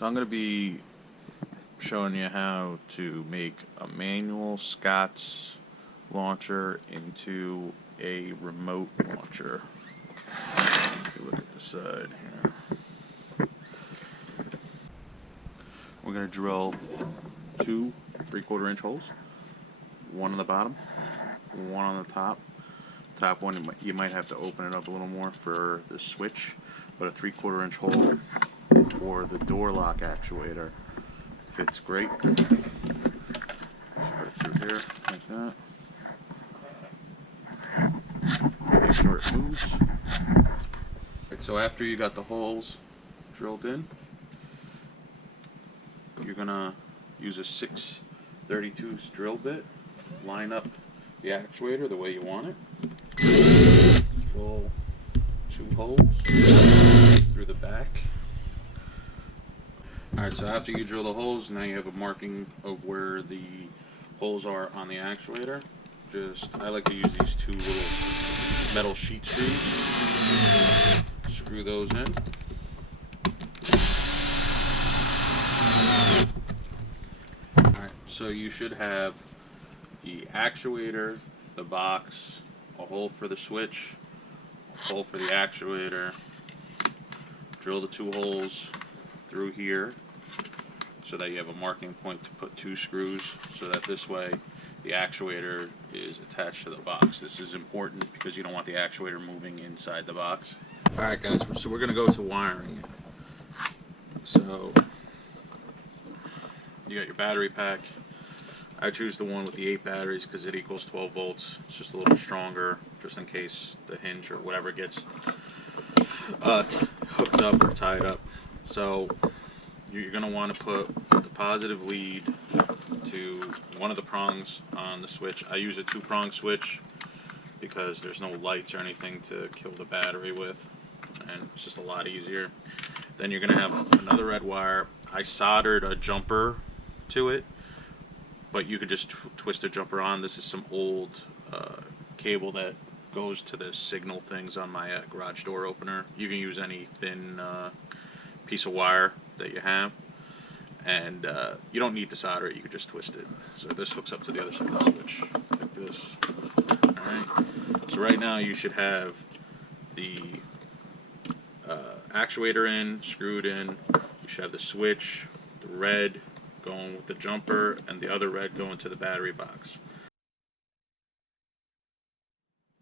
So I'm going to be showing you how to make a manual Scott's launcher into a remote launcher. If you look at the side here, we're going to drill two 3/4 inch holes, one on the bottom, one on the top. Top one you might have to open it up a little more for the switch, but a 3/4 inch hole for the door lock actuator fits great. Just put it through here like that. Make sure it moves. Right, so after you got the holes drilled in, you're gonna use a 6/32 drill bit, line up the actuator the way you want it. Drill two holes through the back. Alright, so after you drill the holes, now you have a marking of where the holes are on the actuator. I like to use these two little metal sheet screws. Screw those in. Alright, so you should have the actuator, the box, a hole for the switch, a hole for the actuator. Drill the two holes through here so that you have a marking point to put two screws, so that this way the actuator is attached to the box. This is important because you don't want the actuator moving inside the box. Alright guys, so we're going to go to wiring it. So you got your battery pack. I choose the one with the 8 batteries because it equals 12 volts. It's just a little stronger, just in case the hinge or whatever gets hooked up or tied up. So you're going to want to put the positive lead to one of the prongs on the switch. I use a 2-prong switch because there's no lights or anything to kill the battery with, and it's just a lot easier. Then you're going to have another red wire. I soldered a jumper to it, but you could just twist a jumper on. This is some old cable that goes to the signal things on my garage door opener. You can use any thin piece of wire that you have, and you don't need to solder it, you could just twist it. So this hooks up to the other side of the switch like this. Alright, so right now you should have the actuator in, screwed in. You should have the switch, the red going with the jumper, and the other red going to the battery box.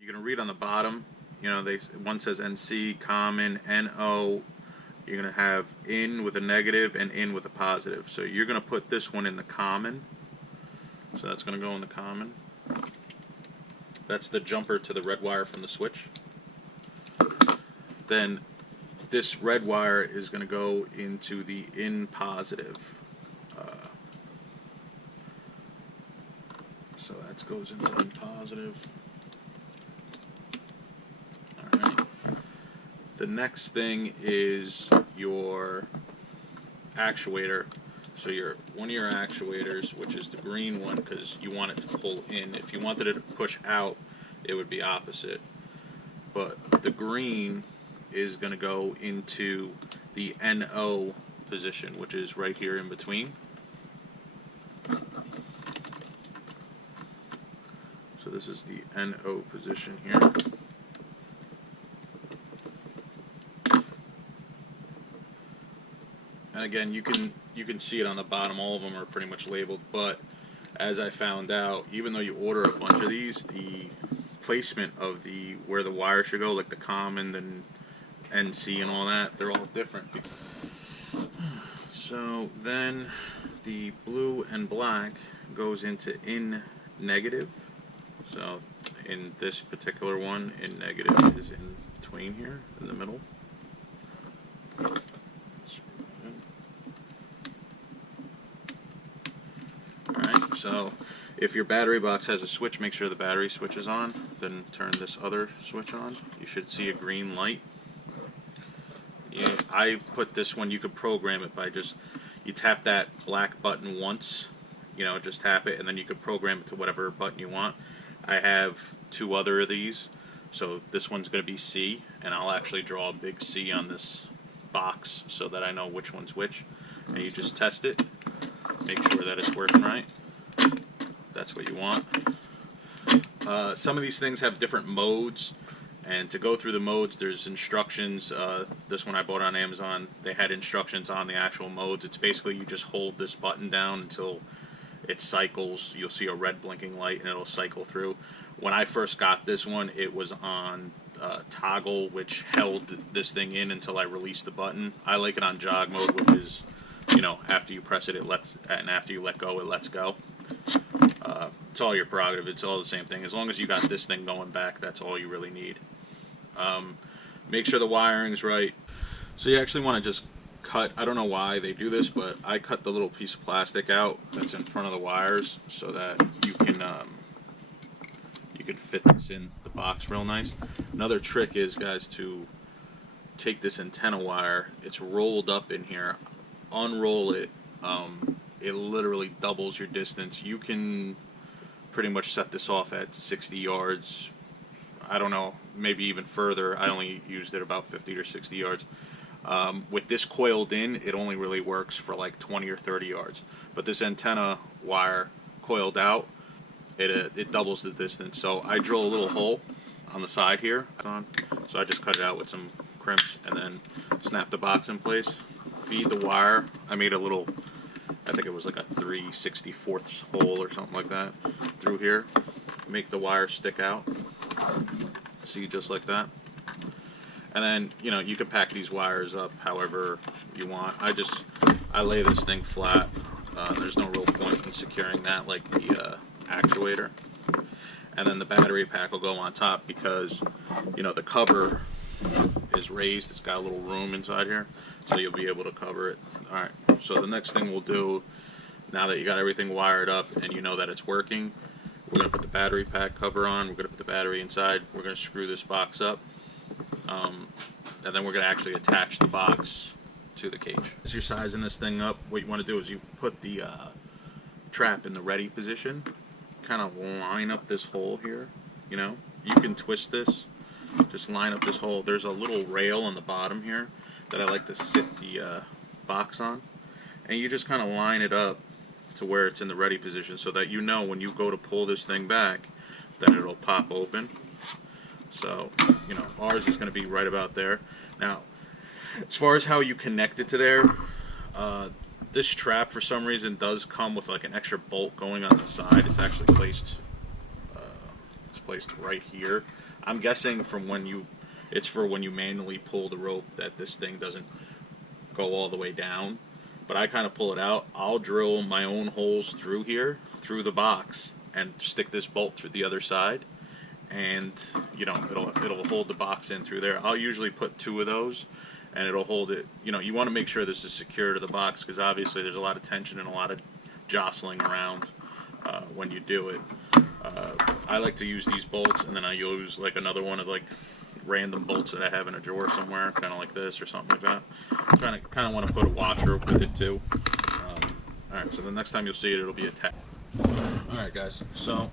You're going to read on the bottom, you know, one says NC, common, NO. You're going to have in with a negative and in with a positive. So you're going to put this one in the common. So that's going to go in the common. That's the jumper to the red wire from the switch. Then this red wire is going to go into the in positive. So that goes into in positive. Alright. The next thing is your actuator. So one of your actuators, which is the green one, because you want it to pull in. If you wanted it to push out, it would be opposite. But the green is going to go into the NO position, which is right here in between. So this is the NO position here. And again, you can see it on the bottom. All of them are pretty much labeled, but as I found out, even though you order a bunch of these, the placement of where the wire should go, like the common, the NC and all that, they're all different. So then the blue and black goes into in negative. So in this particular one, in negative is in between here, in the middle. Alright, so if your battery box has a switch, make sure the battery switch is on. Then turn this other switch on. You should see a green light. Yeah, I put this one, you could program it by you tap that black button once, just tap it, and then you could program it to whatever button you want. I have 2 other of these, so this one's going to be C, and I'll actually draw a big C on this box so that I know which one's which. and you just test it, make sure that it's working right. That's what you want. Some of these things have different modes, and to go through the modes there's instructions. This one I bought on Amazon, they had instructions on the actual modes. It's basically you just hold this button down until it cycles. You'll see a red blinking light and it'll cycle through. When I first got this one, it was on toggle, which held this thing in until I released the button. I like it on jog mode, which is, you know, after you press it, it lets, and after you let go, it lets go. It's all your prerogative. It's all the same thing. As long as you got this thing going back, that's all you really need. Make sure the wiring's right. So you actually want to just cut, I don't know why they do this, but I cut the little piece of plastic out that's in front of the wires so that you can fit this in the box real nice. Another trick is, guys, to take this antenna wire. It's rolled up in here. Unroll it. It literally doubles your distance. You can pretty much set this off at 60 yards. I don't know, maybe even further. I only used it about 50 or 60 yards. With this coiled in, it only really works for like 20 or 30 yards. But this antenna wire coiled out, it doubles the distance. So I drill a little hole on the side here. So I just cut it out with some crimps and then snap the box in place. Feed the wire. I made a little, I think it was like a 3/64 hole or something like that through here. Make the wire stick out. See, just like that. And then, you know, you can pack these wires up however you want. I lay this thing flat. There's no real point in securing that like the actuator. And then the battery pack will go on top because, you know, the cover is raised. It's got a little room inside here, so you'll be able to cover it. Alright, so the next thing we'll do, now that you got everything wired up and you know that it's working, we're going to put the battery pack cover on, we're going to put the battery inside, we're going to screw this box up, and then we're going to actually attach the box to the cage. As you're sizing this thing up, what you want to do is you put the trap in the ready position, kind of line up this hole here, you know, you can twist this, just line up this hole. There's a little rail on the bottom here that I like to sit the box on, and you just kind of line it up to where it's in the ready position so that you know when you go to pull this thing back that it'll pop open. So, you know, ours is going to be right about there. Now, as far as how you connect it to there, this trap for some reason does come with like an extra bolt going on the side. It's actually placed right here. I'm guessing from when it's for when you manually pull the rope that this thing doesn't go all the way down. But I kind of pull it out. I'll drill my own holes through here, through the box, and stick this bolt through the other side, and you know it'll hold the box in through there. I'll usually put 2 of those, and it'll hold it. You know, you want to make sure this is secure to the box because obviously there's a lot of tension and a lot of jostling around when you do it. I like to use these bolts, and then I use like another one of like random bolts that I have in a drawer somewhere, kind of like this or something like that. I'm kind of want to put a washer with it too. Alright, so the next time you'll see it, it'll be attached. Alright guys, so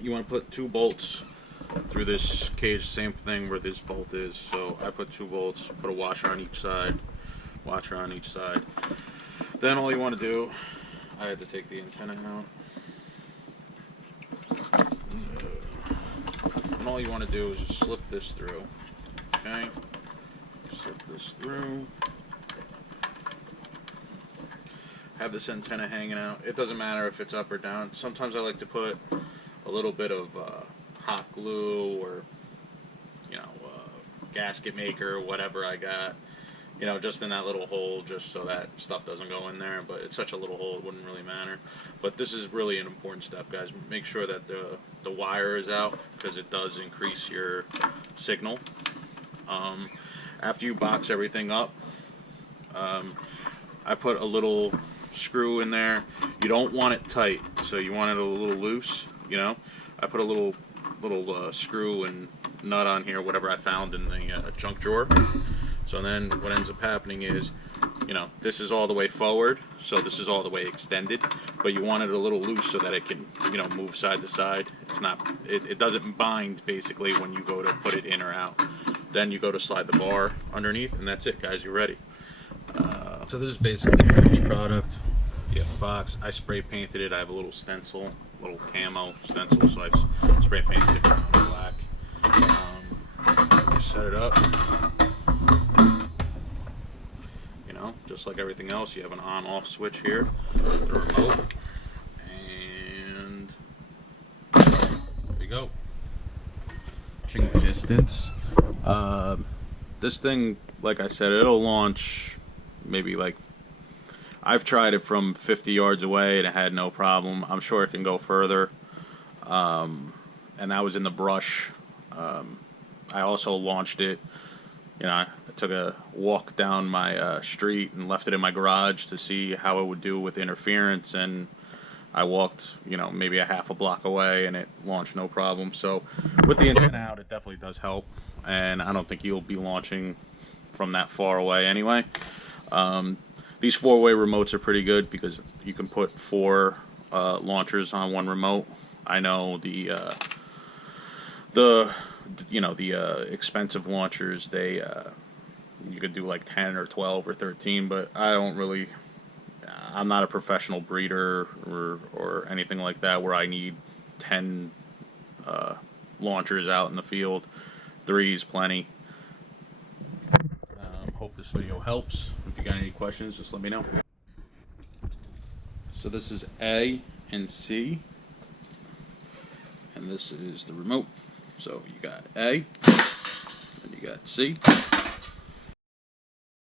you want to put 2 bolts through this cage, same thing where this bolt is. So I put 2 bolts, put a washer on each side, washer on each side. Then all you want to do, I had to take the antenna out. And all you want to do is just slip this through. Okay? Slip this through. Have this antenna hanging out. It doesn't matter if it's up or down. Sometimes I like to put a little bit of hot glue or, you know, gasket maker, whatever I got, you know, just in that little hole, just so that stuff doesn't go in there. But it's such a little hole, it wouldn't really matter. But this is really an important step, guys. Make sure that the wire is out because it does increase your signal. After you box everything up, I put a little screw in there. You don't want it tight, so you want it a little loose, you know. I put a little screw and nut on here, whatever I found in the junk drawer. So then what ends up happening is, you know, this is all the way forward, so this is all the way extended, but you want it a little loose so that it can, you know, move side to side. It's not, it doesn't bind basically when you go to put it in or out. Then you go to slide the bar underneath, and that's it, guys. You're ready. So this is basically the finished product. You have a box. I spray painted it. I have a little stencil, little camo stencil, so I spray painted it black. You set it up. You know, just like everything else, you have an on-off switch here, the remote, and there you go. Distance. This thing, like I said, it'll launch maybe like, I've tried it from 50 yards away and it had no problem. I'm sure it can go further. And I was in the brush. I also launched it, you know, I took a walk down my street and left it in my garage to see how it would do with interference, and I walked, you know, maybe a half a block away and it launched no problem. So with the antenna out, it definitely does help, and I don't think you'll be launching from that far away anyway. These four-way remotes are pretty good because you can put 4 launchers on one remote. I know the expensive launchers, they you could do like 10 or 12 or 13, but I'm not a professional breeder or anything like that where I need 10 launchers out in the field. 3 is plenty. Hope this video helps. If you got any questions, just let me know. So this is A and C, and this is the remote. So you got A, and you got C.